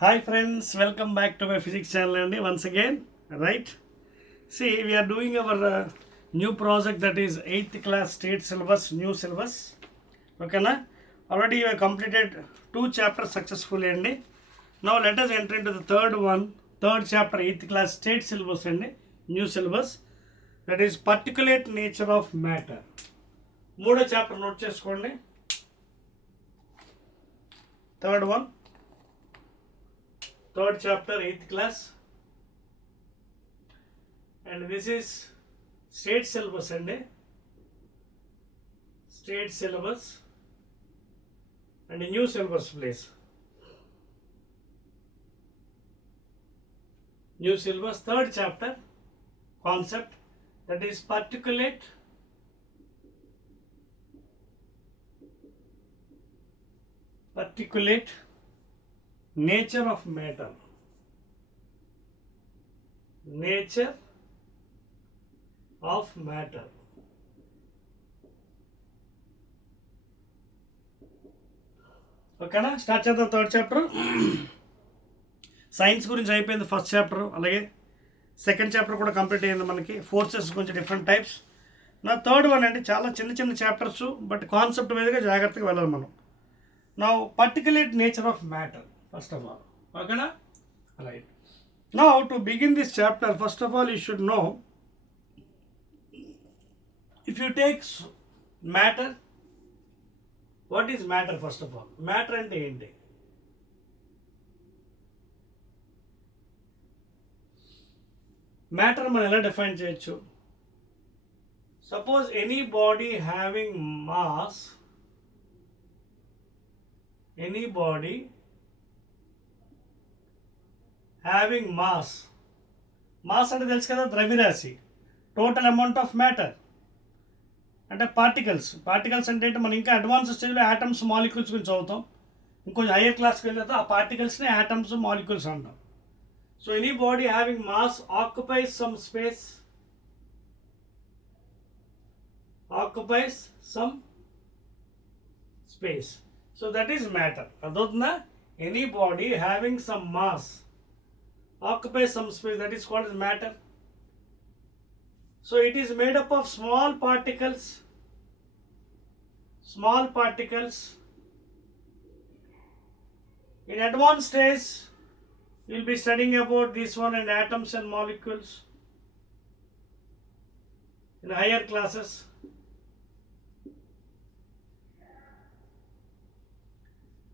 Hi friends, welcome back to my physics channel and once again, right? See, we are doing our new project, that is 8th class state syllabus, new syllabus. Okay, na? Already you have completed 2 chapters successfully and now let us enter into the third chapter 8th class state syllabus and new syllabus, that is particulate nature of matter. మూడో chapter note చేసుకోండి. Third chapter 8th class, and this is state syllabus and state syllabus and a new syllabus, please. New syllabus, third chapter concept, that is particulate nature of matter. Nature of matter. ఓకేనా, స్టార్ట్ చేద్దాం. Third chapter science గురించి అయిపోయింది first chapter, అలాగే second chapter కూడా కంప్లీట్ అయ్యింది మనకి. ఫోర్సెస్ గురించి different types. నా థర్డ్ వన్ అండి, చాలా చిన్న చిన్న చాప్టర్స్, బట్ కాన్సెప్ట్ వైజ్గా జాగ్రత్తగా వెళ్ళాలి మనం. నా particulate nature of matter, first of all. Okay, na? Right. Now, to begin this chapter, first of all, you should know, if you take matter, what is matter first of all? Matter ante enti? Matter మనం ఎలా డిఫైన్ చేయొచ్చు? Suppose any body having mass, any body having mass అంటే తెలుసు కదా, ద్రవ్యరాశి, total amount of matter అంటే పార్టికల్స్ అంటే ఏంటి, మనం ఇంకా అడ్వాన్స్ స్టేజ్లో యాటమ్స్ మాలిక్యూల్స్ గురించి చదువుతాం. ఇంకొంచెం హయ్యర్ క్లాస్కి వెళ్ళితే ఆ పార్టికల్స్ని యాటమ్స్ మాలిక్యూల్స్ అంటాం. So any body having mass occupies some space. So that is matter. Adotna, any body having some mass occupies some space, that is called as matter. So it is made up of small particles. In advanced stage, you will be studying about this one and atoms and molecules. In higher classes,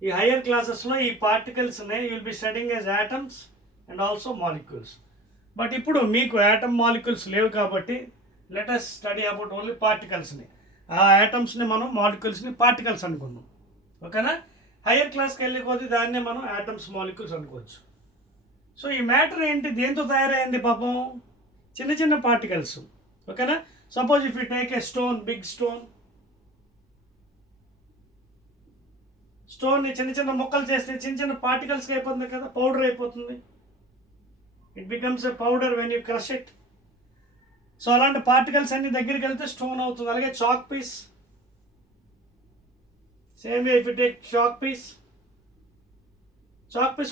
ఈ higher క్లాసెస్లో ఈ పార్టికల్స్ని you will be studying as atoms and also molecules. But ఇప్పుడు మీకు atom molecules లేవు కాబట్టి let us study about only పార్టికల్స్ని. ఆ యాటమ్స్ని మనం మాలిక్యూల్స్ని పార్టికల్స్ అనుకున్నాం. ఓకేనా, హయ్యర్ క్లాస్కి వెళ్ళే కొద్దీ దాన్నే మనం యాటమ్స్ మాలిక్యూల్స్ అనుకోవచ్చు. సో ఈ మ్యాటర్ ఏంటి, దేంతో తయారైంది పాపం? చిన్న చిన్న పార్టికల్స్. ఓకేనా, suppose if you take a stone, big స్టోన్ని చిన్న చిన్న ముక్కలు చేస్తే చిన్న చిన్న పార్టికల్స్కి అయిపోతుంది కదా, పౌడర్ అయిపోతుంది. It becomes a powder when you crush it. So అలాంటి పార్టికల్స్ అన్ని దగ్గరికి వెళ్తే స్టోన్ అవుతుంది. అలాగే chalk piece, same way if you take chalk piece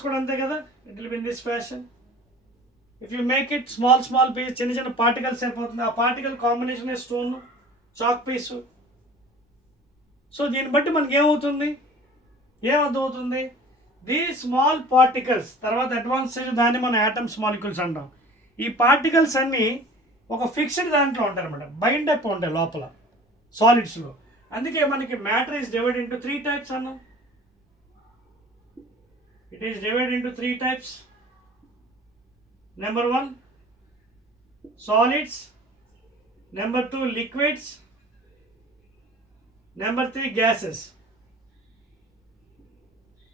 కూడా అంతే కదా, it will be in this fashion. If you make it small piece, చిన్న చిన్న పార్టికల్స్ అయిపోతుంది. ఆ particle combination stone, chalk piece. So దీన్ని బట్టి మనకి ఏమర్థమవుతుంది, ది స్మాల్ పార్టికల్స్, తర్వాత అడ్వాన్స్ స్టేజ్ దాన్ని మనం యాటమ్స్ మాలిక్యూల్స్ అంటాం. ఈ పార్టికల్స్ అన్నీ ఒక ఫిక్స్డ్ దాంట్లో ఉంటాయి అనమాట, బైండ్ అప్ ఉంటాయి లోపల సాలిడ్స్లో. అందుకే మనకి matter is divide into 3 types అన్నాం. It is divide into 3 types. Number 1 solids, number 2 liquids, number 3 gases.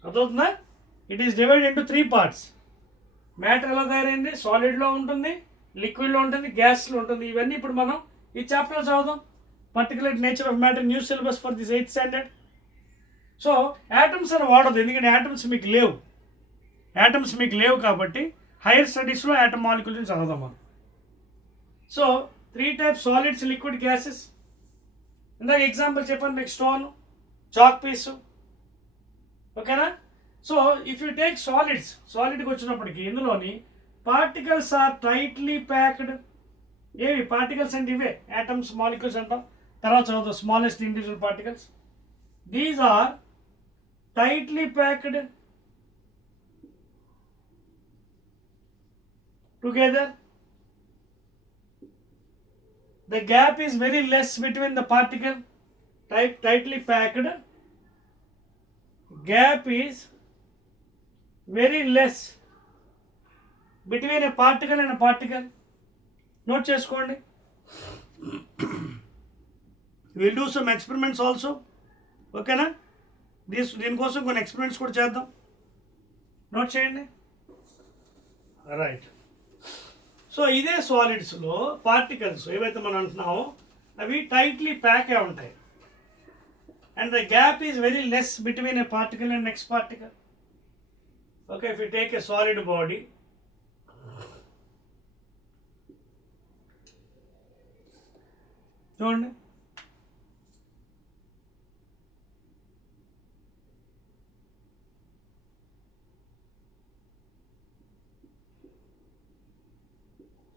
అదవుతుందా? It is divide into 3 parts. Matter ఎలా తయారైంది, సాలిడ్లో ఉంటుంది, లిక్విడ్లో ఉంటుంది, గ్యాస్లో ఉంటుంది. ఇవన్నీ ఇప్పుడు మనం ఈ చాప్టర్లో చదువుదాం. Particular nature of matter, new syllabus for this 8th standard. So atoms అని వాడదు, ఎందుకంటే యాటమ్స్ మీకు లేవు కాబట్టి హైయర్ స్టడీస్లో యాటమ్ మాలిక్యూల్ని చదువుదాం మనం. So 3 types, solids, liquid, gases. ఇందాక ఎగ్జాంపుల్ చెప్పాను మీకు, స్టోన్, చాక్ పీసు. ఓకేనా? సో ఇఫ్ యూ టేక్ సాలిడ్కి వచ్చినప్పటికి ఇందులోని పార్టికల్స్ ఆర్ టైట్లీ ప్యాక్డ్. ఏవి పార్టికల్స్ అంటే ఇవే యాటమ్స్ మాలిక్యూల్స్ అంటాం. తర్వాత చదువుతాం smallest individual particles. These are tightly packed together. The gap is very less between the particle. Tightly packed. Gap is very less between a particle and a particle. Note చేసుకోండి. We will do some experiments also. ఓకేనా? దీనికోసం కొన్ని ఎక్స్పెరిమెంట్స్ కూడా చేద్దాం. నోట్ చేయండి. Right. So ఇదే సాలిడ్స్లో పార్టికల్స్ ఏవైతే మనం అంటున్నామో అవి టైట్లీ ప్యాక్ అయి ఉంటాయి. And the gap is very less between a particle and next particle. Okay, if you take a solid body, చూడండి,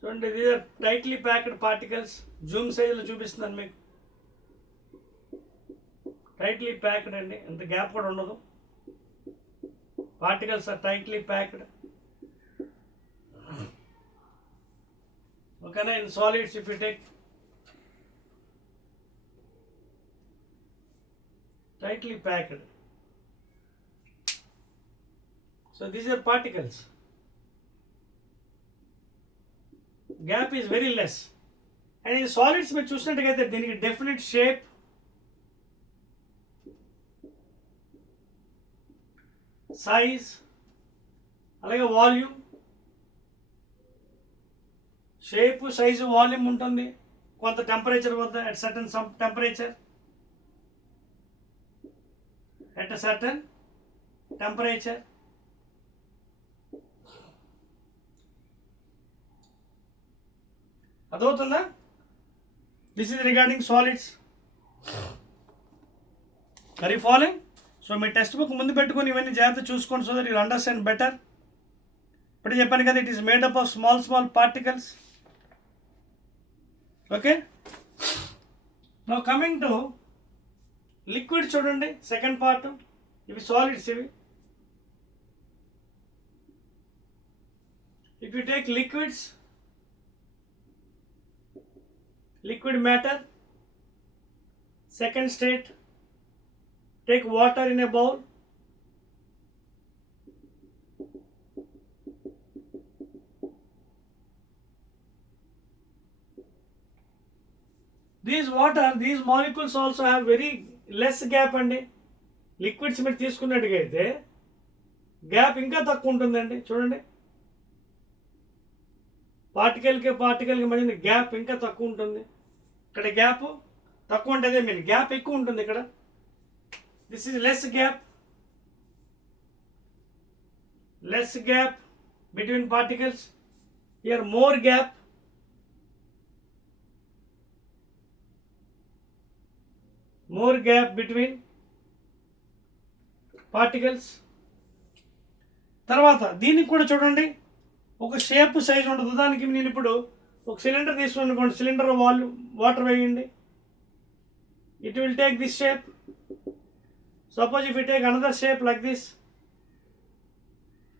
చూడండి, ఇది టైట్లీ ప్యాక్డ్ పార్టికల్స్. జూమ్ సైజులో చూపిస్తున్నాను మీకు. టైట్లీ ప్యాక్డ్ అండి, ఎంత గ్యాప్ కూడా ఉండదు. Particles are tightly packed. ఓకేనా? In solids if you take tightly packed. So these are particles. Gap is very less. And in solids మీరు చూసినట్టుగైతే దీనికి డెఫినెట్ షేప్, సైజ్, అలాగే వాల్యూమ్. షేప్, సైజు, వాల్యూమ్ ఉంటుంది కొంత టెంపరేచర్ వద్ద, at certain some temperature. At a certain temperature. అదవుతుందా? This is regarding solids. Are you following? So మీ text book ముందు పెట్టుకొని ఇవన్నీ జాగ్రత్త చూసుకోండి, so that you understand better. ఇప్పుడు చెప్పాను కదా, it is made up of small particles. Okay, now coming to liquid. చూడండి, సెకండ్ పార్ట్. ఇవి సాలిడ్స్. ఇవి if you take liquids, liquid matter, second state, take water in a bowl, these molecules also have very less gap అండి. లిక్విడ్స్ మీరు తీసుకున్నట్టుగా అయితే గ్యాప్ ఇంకా తక్కువ ఉంటుందండి. చూడండి, పార్టికల్కి మధ్య గ్యాప్ ఇంకా తక్కువ ఉంటుంది. ఇక్కడ గ్యాప్ తక్కువ ఉంటుంది, మీన్ గ్యాప్ ఎక్కువ ఉంటుంది ఇక్కడ. This is less gap between particles. Here more gap. Between particles. తర్వాత దీనికి కూడా చూడండి, ఒక షేప్, సైజ్ ఉంటుంది. దానికి నేను ఇప్పుడు ఒక సిలిండర్ తీసుకుని అనుకోండి, సిలిండర్ వాటర్ వేయండి, it will take this shape. Suppose if you take another shape like this,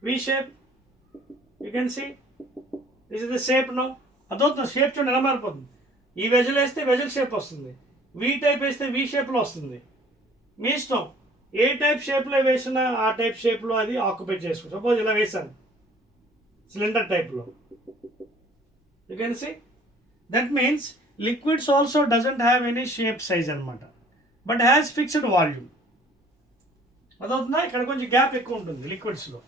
V shape, you can see this is the shape. No అదవుతుంది. షేప్ చూడండి ఎలా మారిపోతుంది. ఈ వెజల్ వేస్తే వెజల్ షేప్ వస్తుంది, వి టైప్ వేస్తే వి షేప్లో వస్తుంది. మీ ఇష్టం, ఏ టైప్ షేప్లో వేసినా ఆ టైప్ షేప్లో అది ఆక్యుపై చేసుకోవచ్చు. సపోజ్ ఇలా వేసాను సిలిండర్ టైప్లో, you can see. That means liquids also doesn't have any shape, size అనమాట, బట్ హ్యాస్ ఫిక్స్డ్ వాల్యూమ్. అదవుతుందా? ఇక్కడ కొంచెం గ్యాప్ ఎక్కువ ఉంటుంది లిక్విడ్స్లో.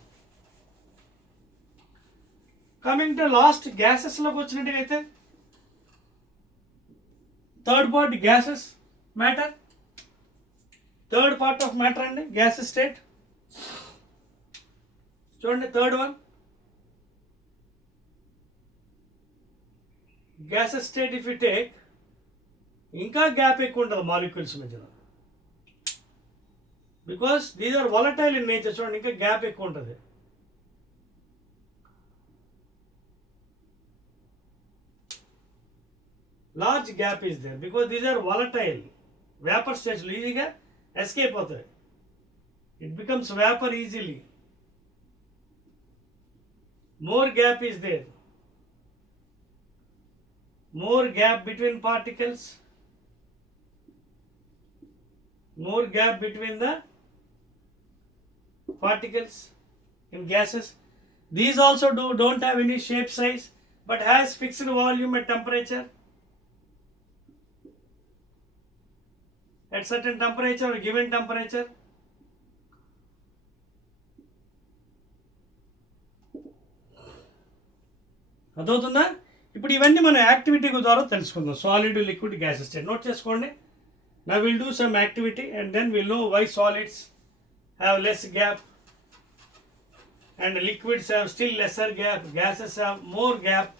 కమింగ్ టు లాస్ట్ గ్యాసెస్లోకి వచ్చినట్టుగైతే, third part gases, matter. Third part of matter అండి గ్యాస్ స్టేట్. చూడండి, third one gas state. If you take, ఇంకా గ్యాప్ ఎక్కువ ఉంటుంది మాలిక్యూల్స్ మధ్యలో. Because these are volatile in nature. చూడండి ఇంకా గ్యాప్ ఎక్కువ ఉంటుంది. Large gap is there because these are volatile. Vapour స్టేజ్లో ఈజీగా ఎస్కేప్ అవుతాయి. It becomes vapour easily. More gap is there. More gap between particles, more gap between the particles in gases. These also don't have any shape size but has fixed volume and temperature. At certain temperature or given temperature. అర్థమవుతుందా? ఇప్పుడు ఇవన్నీ మన activity ద్వారా తెలుసుకుందాం. Solid, liquid, gases state note చేసుకోండి. నా will do some activity and then will know why solids have less gap and liquids have still lesser gap, gases have more gap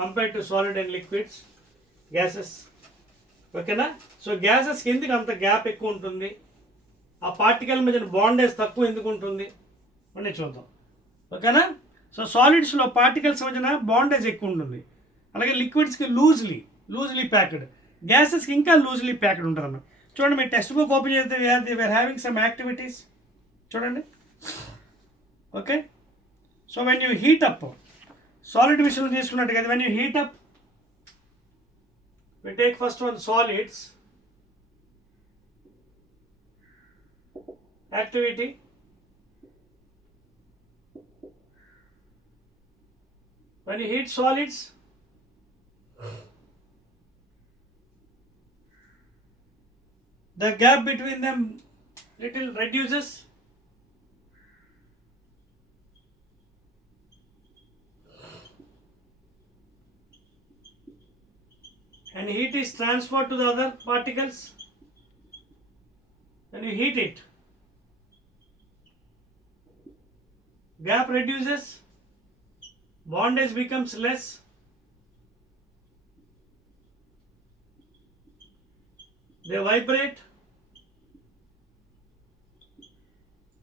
compared to solid and liquids gases. ఓకేనా? So గ్యాసెస్కి ఎందుకు అంత గ్యాప్ ఎక్కువ ఉంటుంది, ఆ పార్టికల్ మధ్య బాండేజ్ తక్కువ ఎందుకు ఉంటుంది అని చూద్దాం. ఓకేనా? సో సాలిడ్స్లో పార్టికల్స్ మధ్యన బాండేజ్ ఎక్కువ ఉంటుంది. అలాగే లిక్విడ్స్కి లూజ్లీ ప్యాక్డ్, గ్యాసెస్కి ఇంకా లూజ్లీ ప్యాక్డ్ ఉంటుంది అన్నమాట. చూడండి, మీరు టెక్స్ట్ బుక్ ఓపెన్ చేస్తే వీఆర్ హ్యావింగ్ సమ్ యాక్టివిటీస్. చూడండి. Okay, so when you heat up, solid విషయంలో తీసుకున్నట్టు కదా, when you heat up, we take first one solids activity. When you heat solids, the gap between them little reduces. And heat is transferred to the other particles. When you heat it, gap reduces, bondage becomes less, they vibrate,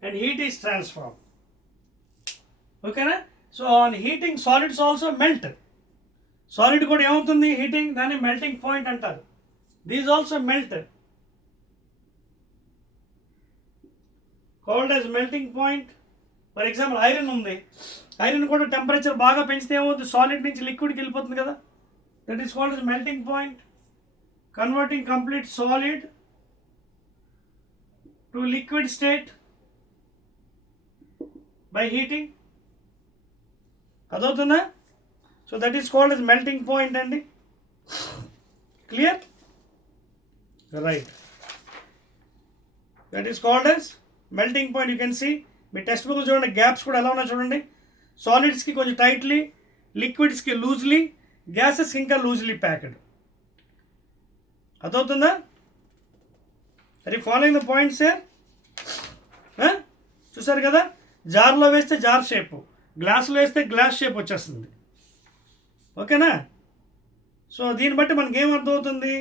and heat is transformed. Okay na? So on heating, solids also melt. Solid కూడా ఏమవుతుంది, heating, దాన్ని melting point అంటారు. These also melt, called as melting point. For example iron ఉంది, iron కూడా temperature బాగా పెంచితే ఏమవుతుంది, solid నుంచి లిక్విడ్కి వెళ్ళిపోతుంది కదా, that is called as melting point. Converting complete solid to liquid state by heating. అదవుతుందా? So that is called as melting point and clear? Right. That is called as melting point. You can see me text book చూడండి, గ్యాప్స్ కూడా ఎలా ఉన్నాయి చూడండి. సాలిడ్స్కి కొంచెం టైట్లీ, లిక్విడ్స్కి లూజ్లీ, గ్యాసెస్కి ఇంకా లూజ్లీ ప్యాక్డ్. అదవుతుందా? అది ఫాలోయింగ్ ద పాయింట్స్ సార్. చూసారు కదా, జార్లో వేస్తే జార్ షేప్, గ్లాస్లో వేస్తే గ్లాస్ షేప్ వచ్చేస్తుంది. ఓకేనా? సో దీన్ని బట్టి మనకి ఏమర్థమవుతుంది.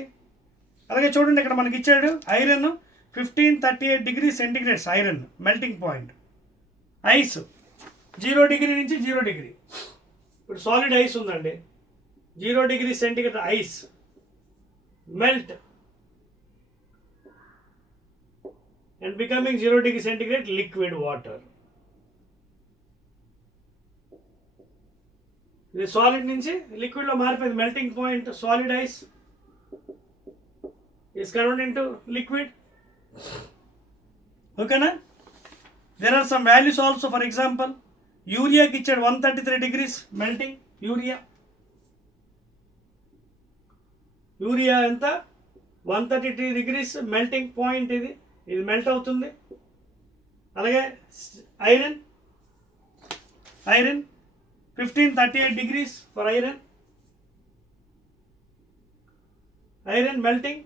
అలాగే చూడండి, ఇక్కడ మనకి ఇచ్చాడు ఐరన్ 1538 degrees centigrades iron melting point. Ice 0 degree నుంచి 0 degree. ఇప్పుడు సాలిడ్ ఐస్ ఉందండి, 0 degree centigrade ice melt and becoming 0 degree centigrade liquid water. ఇది సాలిడ్ నుంచి లిక్విడ్లో మారిపోయింది. Melting point solid ice is converted into liquid. ఓకేనా? There are some values also. For example యూరియాకి ఇచ్చాడు 133 degrees మెల్టింగ్. యూరియా ఎంత, 133 degrees melting point. ఇది melt అవుతుంది. అలాగే iron 1538 degrees for iron. Iron melting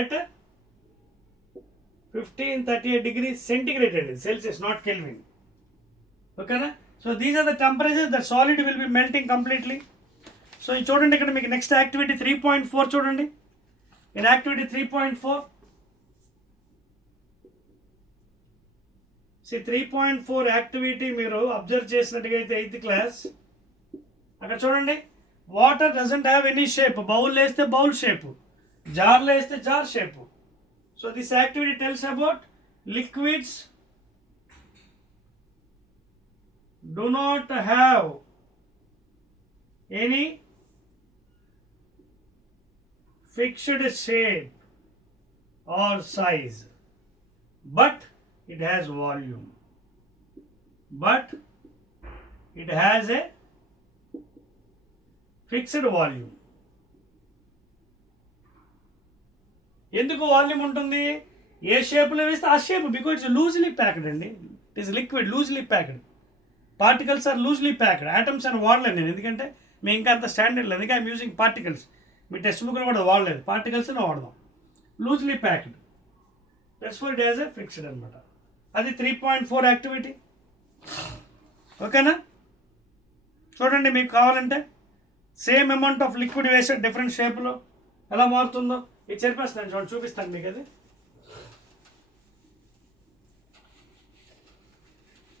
at 1538 degrees centigrade and Celsius, not Kelvin. Okay na? So these are the temperatures that solid will be melting completely. So you చూడండి, ఇక్కడ మీకు next activity 3.4 చూడండి. In activity 3.4, 3.4 activity మీరు observe చేసినట్టుగైతే 8th class అక్కడ చూడండి, water doesn't have any shape. Bowl వేస్తే bowl shape, జార్లో వేస్తే jar shape. So this activity tells about liquids do not have any fixed shape or size, but it has volume. But it has a fixed volume. ఎందుకు volume ఉంటుంది? ఏ షేప్లో వేస్తే ఆ shape, because it's loosely packed అండి. It is liquid, loosely packed. Particles are loosely packed. Atoms అని వాడలేదు నేను, ఎందుకంటే మేము ఇంకా అంత స్టాండర్డ్ లేదు. ఇంకా ఐమ్ యూజింగ్ పార్టికల్స్. మీ టెక్స్ట్ బుక్లో కూడా వాడలేదు, పార్టికల్స్ వాడదాం. Loosely packed, that's for it as a fixed అనమాట. అది 3.4 యాక్టివిటీ. ఓకేనా? చూడండి, మీకు కావాలంటే సేమ్ అమౌంట్ ఆఫ్ లిక్విడ్ వేసే డిఫరెంట్ షేప్లో ఎలా మారుతుందో ఇది చెప్పేస్తాను. చూడండి, చూపిస్తాను మీకు. అది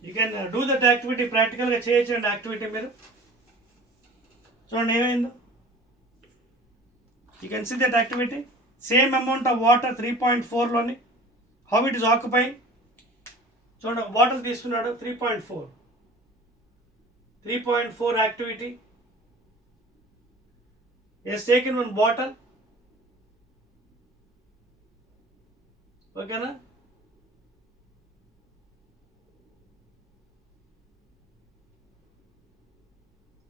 you can do that activity. ప్రాక్టికల్గా చేయొచ్చండి యాక్టివిటీ మీరు. చూడండి ఏమైందో. You can see that activity. Same amount of water 3.4లోని హౌ ఇట్ ఈస్ ఆక్యుపైయింగ్. చూడండి, వాటర్ తీసుకున్నాడు 3.4 activity. is taken one bottle. ఓకేనా?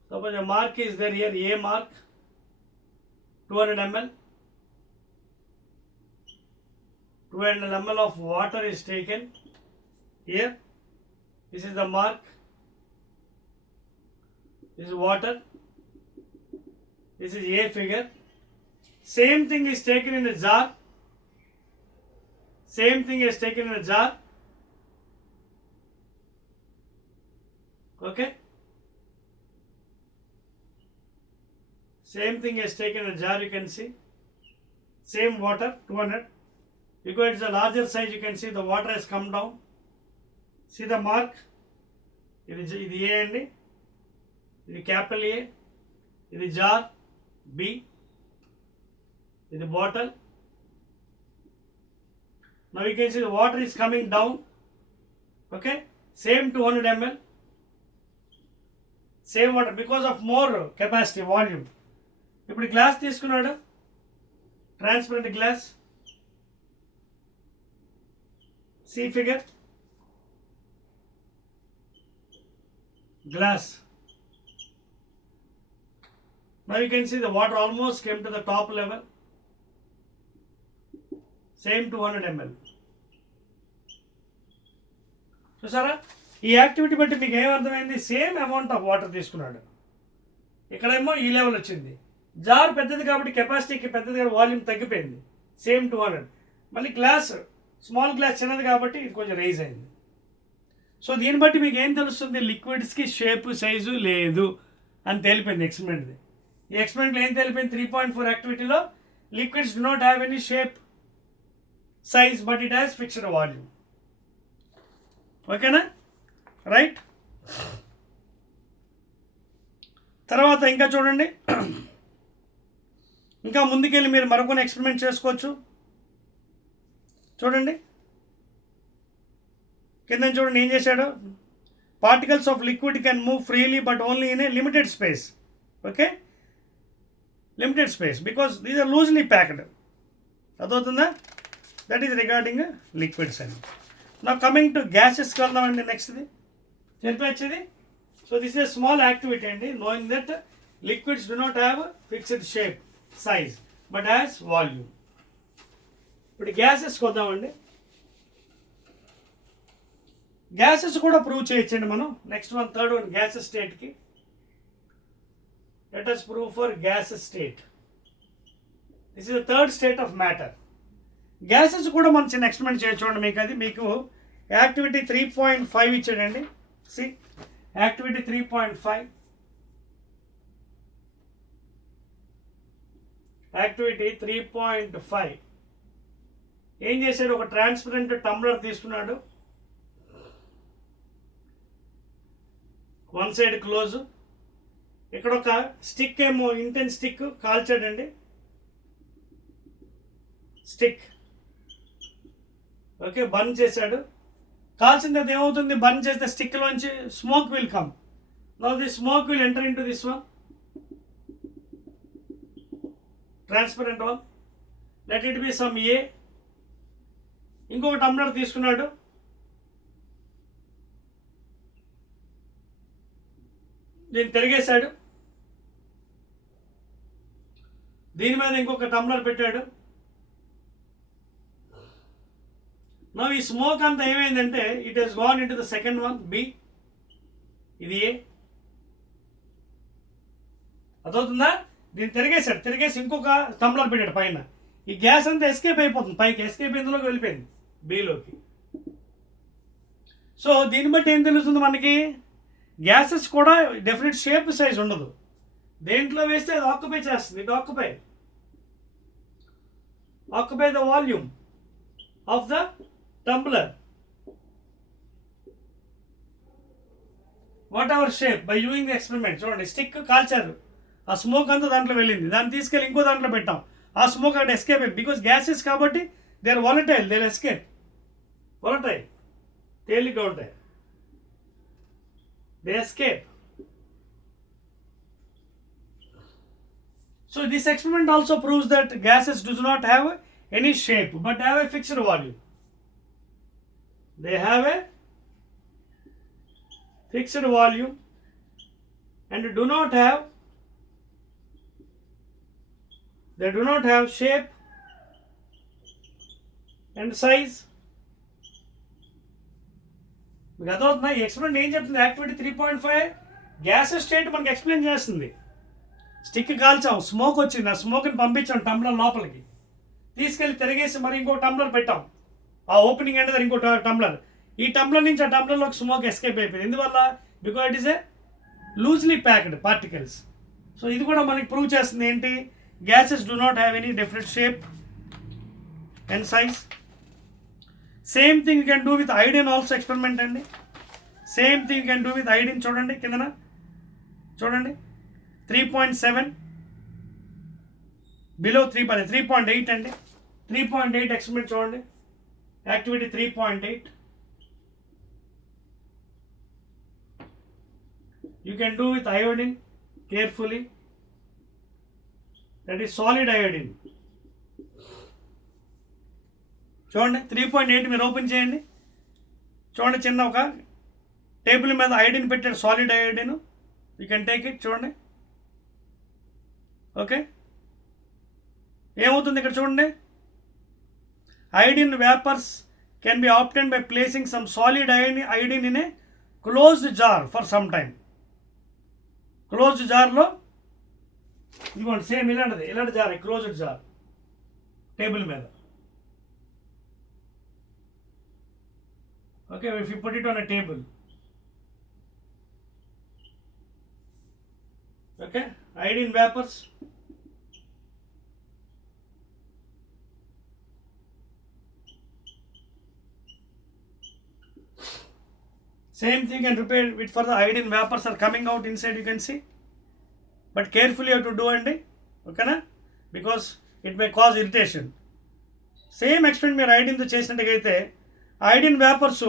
Suppose a mark is there here, A mark, 200 ml. 200 ml of water is taken here. This is the mark. This is water. This is A figure. Same thing is taken in a jar. Same thing is taken in a jar. Okay. Same thing is taken in a jar, you can see. Same water, 200. Because it's a larger size, you can see the water has come down. See the mark? This is A and this is capital A. This is jar, B. This is bottle. Now you can see the water is coming down. Okay. Same 200 ml. Same water because of more capacity, volume. ఇప్పుడు glass తీసుకున్నాడు, transparent glass. See figure, glass. Now you can see the water almost came to the top level. Same 200 ml. చూసారా? ఈ యాక్టివిటీ బట్టి మీకు ఏమర్థమైంది? Same amount of water తీసుకున్నాడు. ఇక్కడేమో ఈ లెవెల్ వచ్చింది. జార్ పెద్దది కాబట్టి కెపాసిటీకి పెద్దది కాబట్టి వాల్యూమ్ తగ్గిపోయింది. సేమ్ 200. మళ్ళీ గ్లాస్ స్మాల్ గ్లాస్ చిన్నది కాబట్టి ఇది కొంచెం రైజ్ అయింది. సో దీన్ని బట్టి మీకు ఏం తెలుస్తుంది? లిక్విడ్స్కి షేపు సైజు లేదు అని తేలిపోయింది ఎక్స్పెరిమెంట్ది. ఈ ఎక్స్పెరిమెంట్లో ఏం తెలిపింది? 3.4 యాక్టివిటీలో liquids do not have any shape size but it has fixed volume. ఓకేనా? రైట్. తర్వాత ఇంకా చూడండి, ఇంకా ముందుకెళ్ళి మీరు మరొకని ఎక్స్పెరిమెంట్ చేసుకోవచ్చు. చూడండి కింద చూడండి ఏం చేశాడు. Particles of liquid can move freely but only in a limited space. Okay, limited space because these are loosely packed. అర్థమవుతుందా? దట్ ఈస్ రిగార్డింగ్ లిక్విడ్స్ అని. నా కమింగ్ టు గ్యాసెస్కి వెళ్దామండి. నెక్స్ట్ది చెప్పేది. So this is small activity అండి, knowing that liquids do not have fixed shape size but has volume. ఇప్పుడు గ్యాసెస్కి వద్దామండి. గ్యాసెస్ కూడా ప్రూవ్ చేయొచ్చండి మనం. Next one, third one, gases స్టేట్కి. Let us prove for gaseous state. This is the third state of matter. Gases కూడా మనం చిన్న ఎక్స్పెరిమెంట్ చేయొచ్చు. చూడండి మీకు అది మీకు యాక్టివిటీ 3.5 ఇచ్చాడండి. C activity 3.5. యాక్టివిటీ 3.5 ఏం చేశాడు? ఒక ట్రాన్స్పరెంట్ టంబ్లర్ తీసుకున్నాడు. One side close. ఇక్కడ ఒక స్టిక్ ఏమో ఇంటెన్స్ స్టిక్ కాల్చాడండి, స్టిక్. ఓకే, బర్న్ చేశాడు. కాల్చిన తర్వాత ఏమవుతుంది, బర్న్ చేస్తే స్టిక్లోంచి smoke will come. Now the smoke will enter in to this one, transparent one. Let it be some a. ఇంకొక టంబ్లర్ తీసుకున్నాడు, దీన్ని తిరిగేశాడు, దీని మీద ఇంకొక టంబ్లర్ పెట్టాడు. నా ఈ స్మోక్ అంతా ఏమైందంటే it has gone into the second one, B. ఇది ఏ. అదవుతుందా? దీన్ని తిరిగేశాడు, తిరిగేసి ఇంకొక టంబ్లర్ పెట్టాడు పైన. ఈ గ్యాస్ అంతా ఎస్కేప్ అయిపోతుంది, పైకి ఎస్కేప్ ఇందులోకి వెళ్ళిపోయింది, బిలోకి. సో దీన్ని బట్టి ఏం తెలుస్తుంది మనకి, గ్యాసెస్ కూడా డెఫినెట్ షేప్ సైజ్ ఉండదు. దేంట్లో వేస్తే అది ఆక్యుపై చేస్తుంది. It occupy the volume of the tumbler what ever shape by యూయింగ్ ది ఎక్స్పెరిమెంట్. చూడండి, స్టిక్ కాల్చారు, ఆ స్మోక్ అంతా దాంట్లో వెళ్ళింది, దాన్ని తీసుకెళ్ళి ఇంకో దాంట్లో పెట్టాం, ఆ స్మోక్ అక్కడ ఎస్కేప్ అయింది. బికాస్ గ్యాసెస్ కాబట్టి they are volatile, they are escape. Volatile, తేలిగ్గా ఉంటాయి, they escape. So this experiment also proves that gases do not have any shape but have a fixed volume. They have a fixed volume and do not have shape and size. మీకు అర్థమవుతుందా? ఈ ఎక్స్పెరిమెంట్ ఏం చెప్తుంది, యాక్టివిటీ 3.5 gases state మనకి ఎక్స్ప్లెయిన్ చేస్తుంది. స్టిక్ కాల్చాం, స్మోక్ వచ్చింది, ఆ స్మోక్ని పంపించాం టంబ్లర్ లోపలికి, తీసుకెళ్ళి తిరిగేసి మరి ఇంకో టంబ్లర్ పెట్టాం, ఆ ఓపెనింగ్ అంటే ఇంకో టంబ్లర్. ఈ టంబ్లర్ నుంచి ఆ టంబ్లర్లోకి స్మోక్ ఎస్కేప్ అయిపోయింది. ఎందువల్ల? Because it is a loosely packed particles. So ఇది కూడా మనకి ప్రూవ్ చేస్తుంది ఏంటి, gases do not have any definite shape and size. Same thing you can do with iodine also experiment అండి. Same thing you can do with iodine. చూడండి కిందన, చూడండి 3.7 బిలో 3.8 అండి. 3.8 ఎక్స్పెరిమెంట్ చూడండి, యాక్టివిటీ 3.8. You can do with iodine carefully, that is solid iodine. చూడండి 3.8 మీరు ఓపెన్ చేయండి, చూడండి చిన్న ఒక టేబుల్ మీద ఐడిన్ పెట్టాడు, solid iodine. You can take it. చూడండి, ఓకే, ఏమవుతుంది ఇక్కడ చూడండి, iodine vapours can be obtained by placing some solid iodine in a closed jar for some time. Closed జార్లో ఇదిగోండి సేమ్ ఇలాంటి జార్, క్లోజ్డ్ జార్ టేబుల్ మీద. Okay, if you put it on a table, okay, iodine vapors, same thing and repair with for the iodine vapors are coming out inside, you can see, but carefully you have to do అండి, ఓకేనా, because it may cause irritation. Same experiment మీరు ఐడిన్తో చేసినట్టుగా అయితే iodine vapours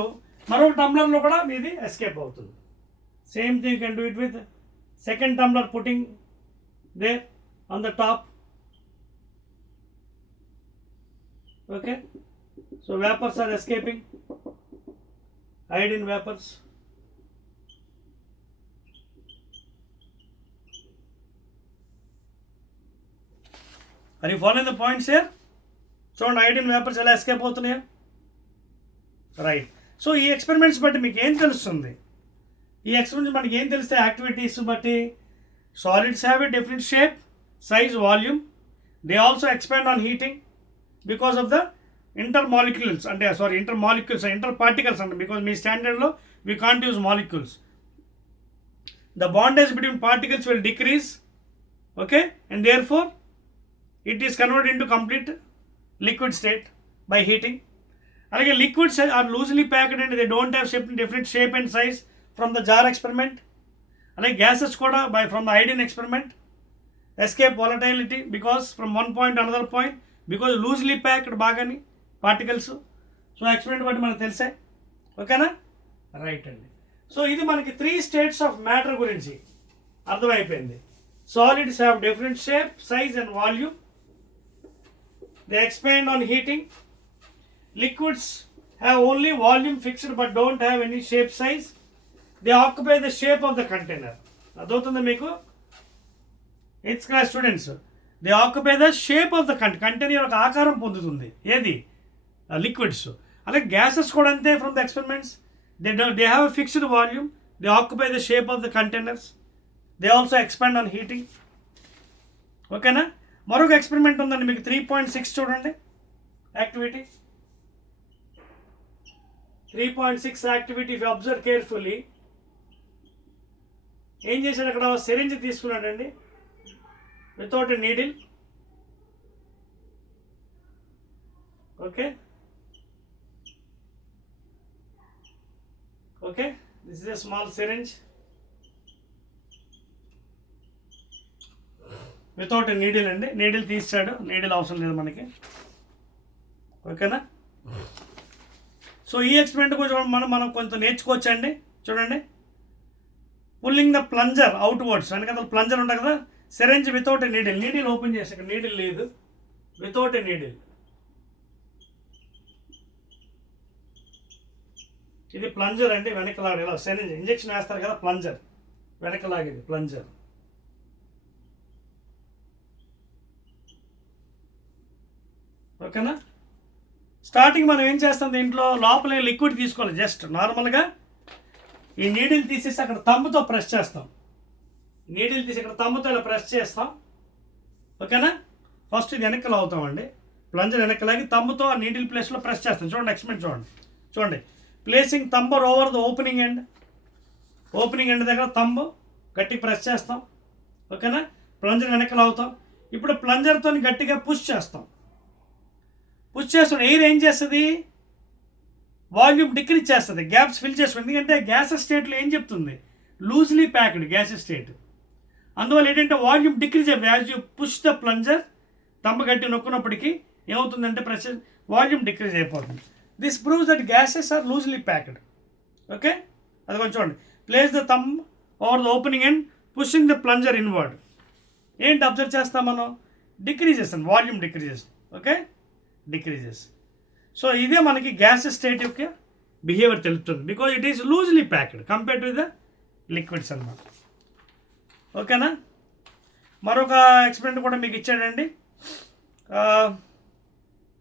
మరొక టంబ్లర్లో కూడా మీది ఎస్కేప్ అవుతుంది. Same thing can do it with second tumbler putting there on the top. Okay, so vapours are escaping, iodine vapours. Are you following the points here? చూడండి ఐడిన్ వేపర్స్ ఎలా escape అవుతున్నాయో, right. So ఈ experiments బట్టి మీకు ఏం తెలుస్తుంది, ఈ ఎక్స్పెరిమెంట్స్ మనకి ఏం తెలిస్తే యాక్టివిటీస్ బట్టి solids have a definite shape, size, volume. They also expand on heating because of the inter particles అంటే బికాస్ మీ స్టాండర్డ్లో we can't use molecules. The bondage between particles will decrease, okay, and therefore it is converted into complete liquid state by heating. అలాగే liquids are loosely packed and they don't have shape, different shape and size from the jar experiment. అలాగే gases కూడా from the iodine experiment escape volatility because from one point another point because loosely packed బాగాని particles. So experiment బట్టి మనకు తెలిసే. ఓకేనా? రైట్ అండి. సో ఇది మనకి 3 స్టేట్స్ ఆఫ్ మ్యాటర్ గురించి అర్థమైపోయింది. Solids have different shape, size and volume. They expand on heating. Liquids have only volume fixed but don't have any shape, size. They occupy the shape of the container. అదవుతుంది మీకు 8th class students. They occupy the shape of the container ఒక ఆకారం పొందుతుంది. ఏది? Liquids. అలాగే gases కూడా అంతే. From the experiments they have a fixed volume, they occupy the shape of the containers, they also expand on heating. ఓకేనా? మరొక experiment ఉందండి మీకు 3.6 చూడండి. Activity 3.6 activity if you observe carefully. ఏం చేశాడు అక్కడ? సిరింజ్ తీసుకున్నాడండి without a needle. Okay okay, this is a small syringe without needle అండి. నీడిల్ తీసాడు, నీడిల్ అవసరం లేదు మనకి. ఓకేనా? సో ఈ ఎక్స్పెరిమెంట్ గురించి మనం కొంచెం నేర్చుకోవచ్చండి. చూడండి, పుల్లింగ్ ద ప్లంజర్ అవుట్వర్డ్స్. అందుకని ప్లంజర్ ఉంటుంది కదా, syringe without a needle. Needle open చేసి, ఇక్కడ నీడిల్ లేదు, వితౌట్ ఎ నీడిల్. ఇది ప్లంజర్ అండి, వెనకలాగే ఇలా సిరెంజ్ ఇంజెక్షన్ వేస్తారు కదా, ప్లంజర్ వెనకలాగేది ప్లంజర్. ఓకేనా? స్టార్టింగ్ మనం ఏం చేస్తాం, దీంట్లో లోపల లిక్విడ్ తీసుకోవాలి. జస్ట్ నార్మల్గా ఈ నీడిల్ తీసేసి అక్కడ తమ్ముతో ప్రెస్ చేస్తాం. నీడిల్ తీసి ఇక్కడ తమ్ముతో ఇలా ప్రెస్ చేస్తాం. ఓకేనా? ఫస్ట్ ఇది వెనక్కి లాగుతామండి, ప్లంజర్ వెనక్కి తమ్ముతో ఆ నీడిల్ ప్లేస్లో ప్రెస్ చేస్తాం. చూడండి ఎక్స్పెరిమెంట్ చూడండి. Placing thumb over the opening end. Opening end దగ్గర తంబు గట్టిగా ప్రెస్ చేస్తాం. ఓకేనా? ప్లంజర్ వెనక్కి లాగుతాం. ఇప్పుడు ప్లంజర్తో గట్టిగా పుష్ చేస్తాం. పుష్ చేస్తున్న ఎయిర్ ఏం చేస్తుంది? వాల్యూమ్ డిక్రీజ్ చేస్తుంది, గ్యాప్స్ ఫిల్ చేసుకుంది. ఎందుకంటే గ్యాసెస్ స్టేట్లో ఏం చెప్తుంది? Loosely packed gases state. అందువల్ల ఏంటంటే వాల్యూమ్ డిక్రీజ్ అయిపోతుంది. As you push the plunger, తమ్మ గట్టి నొక్కున్నప్పటికీ ఏమవుతుందంటే ప్రెషర్ వాల్యూమ్ డిక్రీజ్ అయిపోతుంది. This proves that gases are loosely packed. Okay, అది కొంచెం చూడండి. Place the thumb over the opening and pushing the plunger inward. ఏంటి అబ్జర్వ్ చేస్తాం మనం? Decreases and volume decreases. Okay, decreases. So ఇదే మనకి గ్యాసెస్ స్టేట్ యొక్క బిహేవియర్ తెలుపుతుంది, because it is loosely packed compared to the liquids అన్నమాట. ఓకేనా? మరొక ఎక్స్పెరిమెంట్ కూడా మీకు ఇచ్చాడండి,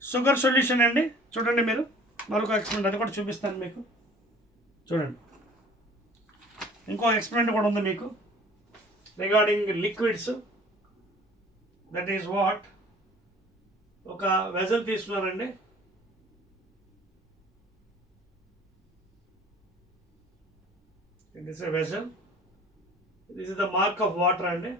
షుగర్ సొల్యూషన్ అండి. చూడండి మీరు, మరొక ఎక్స్పెరిమెంట్ అది కూడా చూపిస్తాను మీకు. చూడండి, ఇంకో ఎక్స్పెరిమెంట్ కూడా ఉంది మీకు regarding liquids. That is what, ఒక వెజల్ తీసుకున్నారండి. This a vessel, this is the mark of water అండి.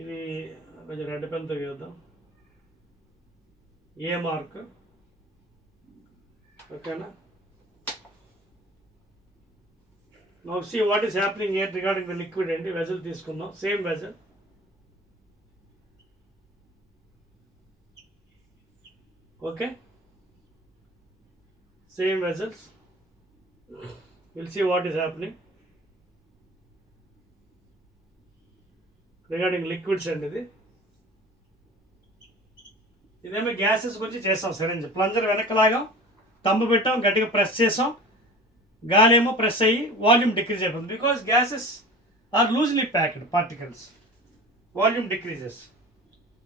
ఇది కొంచెం రెడ్ పెన్తో వేద్దాం, ఏ మార్క్. ఓకేనా? Now see what is happening here regarding the liquid and vessel తీసుకుందాం. Same vessel. Okay, same vessels. Will see what is happening regarding liquids అండి. ఇదేమో గ్యాసెస్ గురించి చేస్తాం. సిరెంజ్ ప్లంజర్ వెనకలాగా తమ్ము పెట్టాం, గట్టిగా ప్రెస్ చేసాం, గాలి ఏమో ప్రెస్ అయ్యి వాల్యూమ్ డిక్రీజ్ అయిపోతుంది. Because gases are loosely packed particles, volume decreases.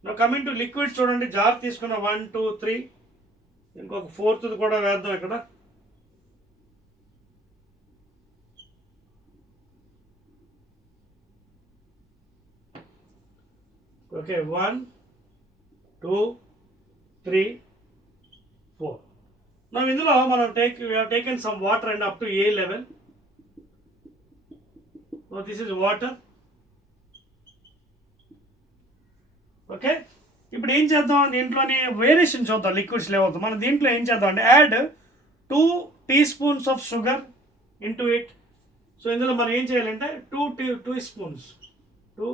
No coming to liquid చూడండి, జార్ తీసుకున్న 1 2 3, ఇంకొక 4th కూడా వేద్దాం ఇక్కడ. ఓకే, 1 2 3 4. Now ఇందులో మనం we have taken some water and up to A level. So this is water. Okay, ఇప్పుడు ఏం చేద్దాం, దీంట్లోని వేరియేషన్ చూద్దాం. లిక్విడ్స్ లేవద్దాం. మనం దీంట్లో ఏం చేద్దాం అంటే యాడ్ 2 teaspoons of sugar into it. So ఇందులో మనం ఏం చేయాలంటే 2 teaspoons 2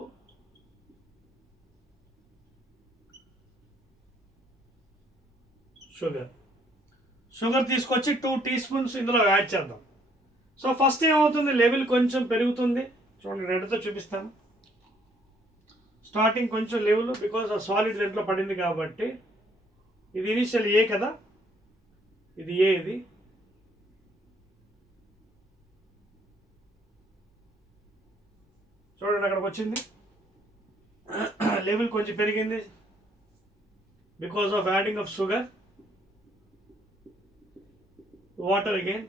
షుగర్ తీసుకొచ్చి 2 teaspoons ఇందులో యాడ్ చేద్దాం. సో ఫస్ట్ ఏమవుతుంది, లెవెల్ కొంచెం పెరుగుతుంది. చూడండి, రెడ్తో చూపిస్తాను. స్టార్టింగ్ కొంచెం లెవెల్, బికాజ్ ఆ సాలిడ్ దాంట్లో పడింది కాబట్టి. ఇది ఇనిషియల్ ఏ కదా, ఇది ఏ, ఇది చూడండి అక్కడికి వచ్చింది. లెవెల్ కొంచెం పెరిగింది because of adding of sugar. Water again,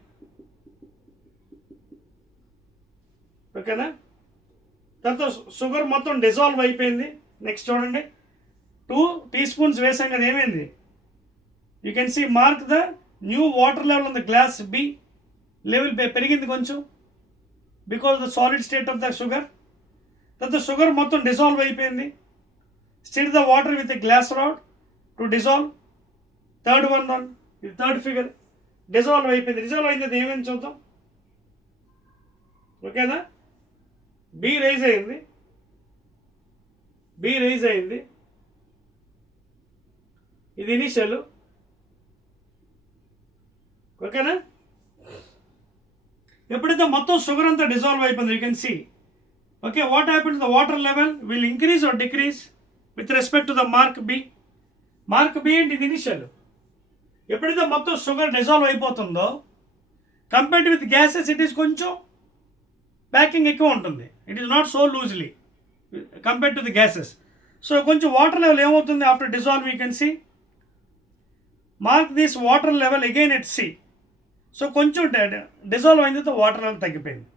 ఓకేనా. తర్వాత షుగర్ మొత్తం డిజాల్వ్ అయిపోయింది. నెక్స్ట్ చూడండి, 2 teaspoons వేసాం కదా, ఏమైంది, you can see mark the new water level on the glass B. Level పెరిగింది కొంచెం because the solid state of the sugar. తర్వాత షుగర్ మొత్తం డిజాల్వ్ అయిపోయింది. Stir the water with a glass rod to dissolve. Third one, ఇది third figure, dissolve అయిపోయింది. Dissolve అయింది ఏమైంది చూద్దాం, ఓకేనా. బి రైజ్ అయింది, ఇది ఇనిషియల్, ఓకేనా. ఎప్పుడైతే మొత్తం షుగర్ అంతా డిజాల్వ్ అయిపోయింది, you can see, okay, what happens, the water level will increase or decrease with respect to the mark B. Mark B అంటే ఇది ఇనిషియల్. ఎప్పుడైతే మొత్తం షుగర్ డిజాల్వ్ అయిపోతుందో, compared with gases it is కొంచెం ప్యాకింగ్ ఎక్కువ ఉంటుంది. It is not so loosely compared to the gases. So కొంచెం water level ఏమవుతుంది after dissolve, you can see, mark this water level again at C. So కొంచెం డిజాల్వ్ అయిన తర్వాత water level తగ్గిపోయింది,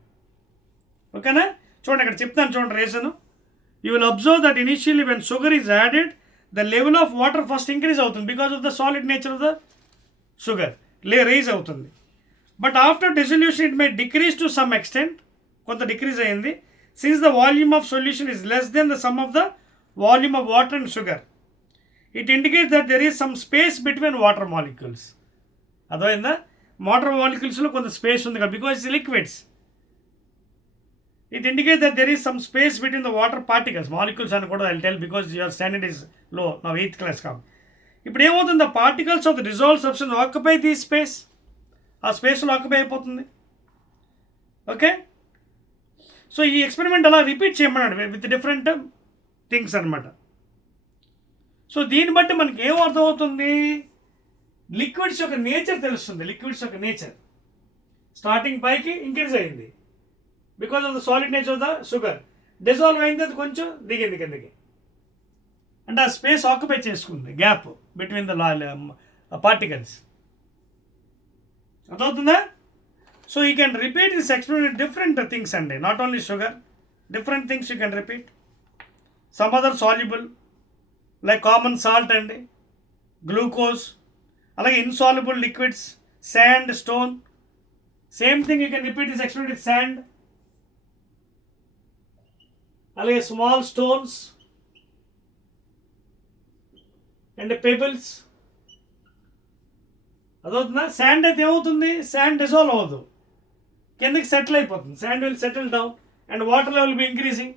ఓకేనా. చూడండి ఇక్కడ చెప్తాను, చూడండి reason. You will observe that initially when sugar is added the level of water first increase అవుతుంది because of the solid nature of the sugar, rise అవుతుంది. But after dissolution it may decrease to some extent, కొంత decrease అయింది. Since the volume of solution is less than the sum of the volume of water and sugar, it indicates that there is some space between water molecules. అర్థమైందా, వాటర్ మాలిక్యూల్స్లో కొంత స్పేస్ ఉంది కదా, because it's liquids. It indicates that there is some space between the water particles. Molecules అని కూడా I'll tell because your standard is low. Now 8th class కాదు. ఇప్పుడు ఏమవుతుంది, the particles of the dissolved substance occupy this space. ఆ స్పేస్లో ఆక్యుపై అయిపోతుంది, okay. So ఈ ఎక్స్పెరిమెంట్ అలా రిపీట్ చేయమన్నాడు విత్ డిఫరెంట్ థింగ్స్ అనమాట. సో దీన్ని బట్టి మనకి ఏం అర్థమవుతుంది, లిక్విడ్స్ యొక్క నేచర్ తెలుస్తుంది. లిక్విడ్స్ యొక్క నేచర్ స్టార్టింగ్ పైకి ఇంక్రీజ్ అయింది because of the solid nature of the sugar. Dissolve అయింది, అది కొంచెం దిగింది కిందకి, అంటే ఆ స్పేస్ ఆక్యుపై చేసుకుంది, గ్యాప్ బిట్వీన్ ద పార్టికల్స్. అర్థమవుతుందా. So you can repeat this experiment different things అండి, not only sugar, different things you can repeat. Some other soluble like common salt అండి, గ్లూకోజ్, అలాగే insoluble liquids, sand, stone. Same thing you can repeat this experiment with sand, అలాగే small stones and pebbles. అదవుతుందా. Sand అయితే ఏమవుతుంది, sand dissolve అవ్వదు, కిందకి settle అయిపోతుంది. Sand will settle down and water level be increasing.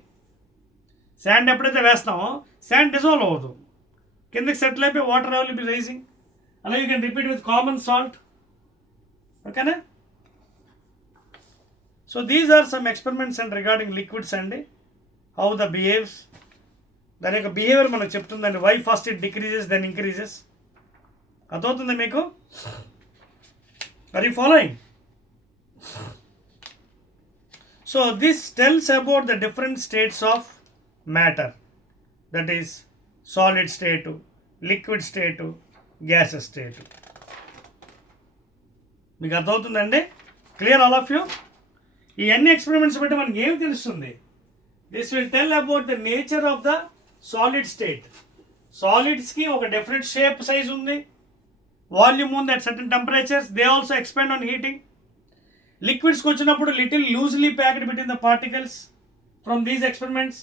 Sand ఎప్పుడైతే వేస్తామో sand dissolve అవ్వదు, కిందకి సెటిల్ అయిపోయి వాటర్ లెవెల్ బి రైజింగ్. అలాగే you can repeat with common salt, ఓకేనా. So these are some experiments and regarding liquids అండి, how the behaves. దాని యొక్క బిహేవియర్ మనకు చెప్తుందండి, why first it decreases then increases. అర్థమవుతుంది మీకు, are you following. So this tells about the different states of matter, that is solid state, liquid state, gases state. మీకు అర్థమవుతుందండి, clear all of you. ఈ అన్ని ఎక్స్పెరిమెంట్స్ బట్టి మనకి ఏమి తెలుస్తుంది, this will tell about the nature of the solid state. సాలిడ్స్కి ఒక డెఫినెట్ షేప్ సైజ్ ఉంది, వాల్యూమ్ ఉంది at certain temperatures, they also expand on heating. లిక్విడ్స్కి వచ్చినప్పుడు little loosely packed between the particles from these experiments.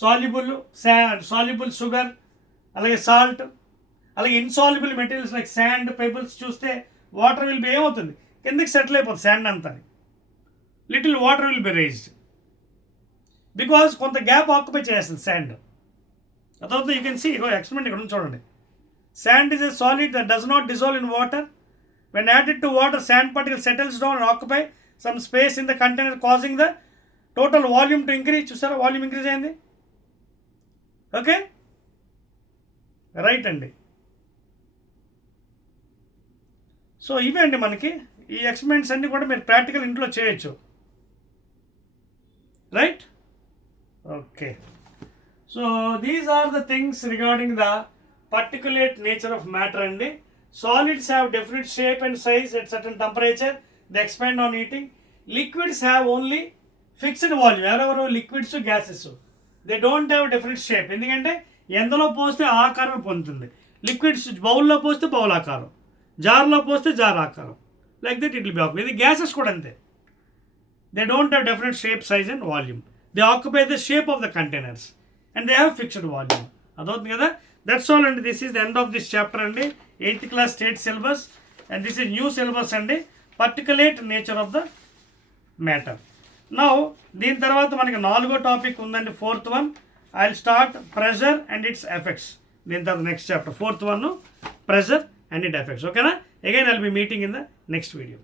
Soluble sugar, అలాగే salt, అలాగే insoluble materials like sand, pebbles చూస్తే water will be ఏమవుతుంది, కిందకి settle అయిపోతుంది శాండ్ అంతా, little water will be raised because కొంత గ్యాప్ ఆక్యుపై చేస్తుంది శాండ్. అదవుతుంది. యూ కెన్ సీ ఎక్స్పెరిమెంట్ ఇక్కడ ఉంది చూడండి. Sand is a solid that does not dissolve in water. When added to water sand particle settles down and occupy some space in the container causing the total volume to increase. చూసారా volume increase అయింది. Okay right అండి. So ఇవే అండి మనకి ఈ ఎక్స్పెరిమెంట్స్ అన్నీ కూడా మీరు ప్రాక్టికల్ ఇంట్లో చేయొచ్చు. Right okay. So these are the things regarding the particulate nature of matter అండి. Solids have definite shape and size at certain temperature, they expand on heating. Liquids have only fixed volume. ఎవరెవరు liquids gases they don't have different shape. ఎందుకంటే ఎందులో పోస్తే ఆకారం పొందుతుంది. లిక్విడ్స్ బౌల్లో పోస్తే బౌల్ ఆకారం, జార్లో పోస్తే జార్ ఆకారం, like that it will be occupy. ఇది గ్యాసెస్ కూడా అంతే. They don't have different shape, size and volume. They occupy the shape of the containers and they have fixed volume. అదవుతుంది కదా. దట్స్ ఆల్ అండి. This is the end of this chapter అండి. 8th class state syllabus and this is new syllabus అండి. Particulate nature of the matter. Now దీని తర్వాత మనకి 4వ topic ఉందండి, 4th one. I will start pressure and its effects. దీని తర్వాత next chapter 4th one pressure and it effects. ఓకేనా. Again I will be meeting in the next video.